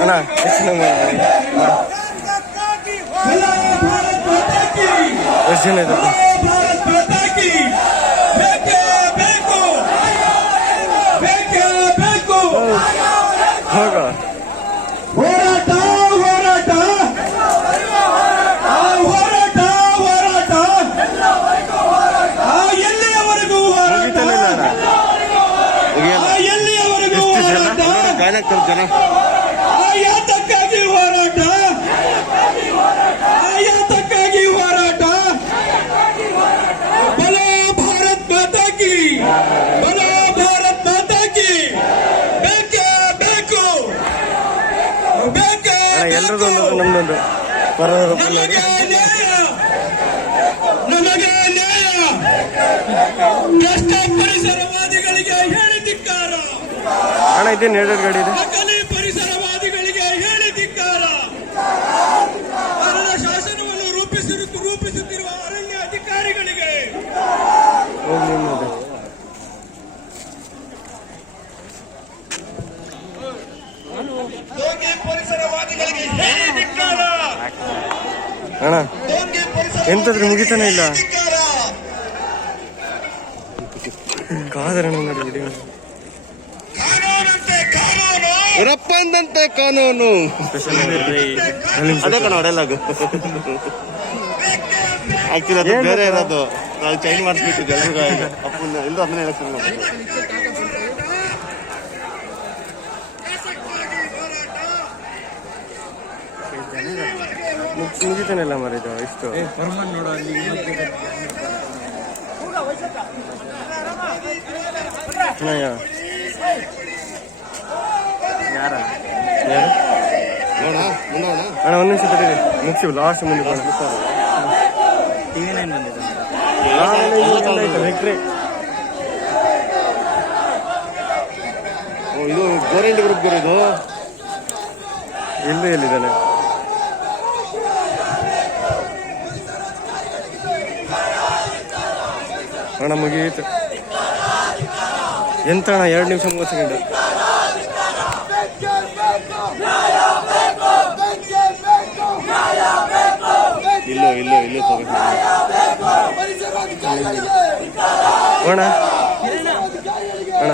అన్నా వచ్చిన ಹೋರಾಟ ಹೋರಾಟ ಹೋರಾಟ ಹೋರಾಟ ಎಲ್ಲಿಯವರೆಗೂ ಹೋರಾಟ ಎಲ್ಲಿಯವರೆಗೂ ಹೋರಾಟ ಕಾಯ್ನಾಗ್ತಾರೆ ಜನ ಆ ಯಾತಕ್ಕಾಗಿ ಹೋರಾಟ. ಆಯಾತಕ್ಕಾಗಿ ಯಾತಕ್ಕಾಗಿ ಹೋರಾಟ. ಬಲ ಭಾರತ್ ಮಾತಾಕಿ ಬಲ ಭಾರತ್ ಮಾತಾಕಿ ಬೇಕೇ ಬೇಕು. ಬೇಕೇ ಒಂದು ನಮ್ದೊಂದು. ನಮಗೆ ನ್ಯಾಯ. ನಮಗೆ ನ್ಯಾಯ. ಭ್ರಷ್ಟ ಪರಿಸರವಾದಿಗಳಿಗೆ ಹೇಳಿ ಧಿಕ್ಕಾರ ಅಣ್ಣ ಇದೇನು ಎರಡೆರಡು ಗಾಡಿ ಇದೆ ನಕಲಿ ಪರಿಸರವಾದಿಗಳಿಗೆ ಹೇಳಿ ಧಿಕ್ಕಾರ ಅರಣ್ಯ ಶಾಸನವನ್ನು ರೂಪಿಸಿರು ರೂಪಿಸುತ್ತಿರುವ ಅರಣ್ಯ ಅಧಿಕಾರಿಗಳಿಗೆ. ದೋಂಗಿ ಪರಿಸರವಾದಿಗಳಿಗೆ ಹೇಳಿ ಧಿಕ್ಕಾರ. ಅಣ್ಣ ದೋಂಗಿ ಪರಿಸರ ಎಂತದ್ರು ಮುಗಿತಾನೆ ಇಲ್ಲ. ಧಿಕ್ಕಾರ. ಕಾದರಣ ನೋಡಿ ವಿಡಿಯೋ ಕಾನೂನಂತೆ ಕಾನೂನು. ರಪ್ಪಂದಂತೆ ಕಾನೂನು. ಅದೇ ಕಣ ಹೊಡೆಯಲಾಗು ಆಕ್ಚುಲಿ ಅದು ಬೇರೆ ಇರೋದು. ನಾವು ಚೈನ್ ಮಾಡಿಸ್ಬಿಟ್ಟಿದ್ದೆ ಎಲ್ರಿಗೂ ಅಪ್ಪನ ಎಲ್ಲರೂ ಅದನ್ನೇ ಎಲೆಕ್ಷನ್ ಮಾಡ್ಬೇಕು. ಮುಗಿತಾನೆಲ್ಲ ಮರ ಇದು ಇಷ್ಟು. ಯಾರ? ಅಣ್ಣ ಒಂದ್ ನಿಮಿಷ ತಡೀರಿ. ಮುಗಿಸಿ ಲಾಸ್ಟ್ ಮುಂದೆ ಆಯ್ತು, victory. ಓ, ಇದು ಗೋರೆಂಟ್ ಗ್ರೂಪ್ ಇದು. ಇಲ್ಲೂ ಎಲ್ಲಿದ್ದಾನೆ? ಅಣ್ಣ ಮುಗೀತು ಎಂತ ಅಣ್ಣ ಎರಡು ನಿಮಿಷ ಮೂವತ್ತು ಸೆಕೆಂಡ್. ಅಣ್ಣ. ಅಣ್ಣ.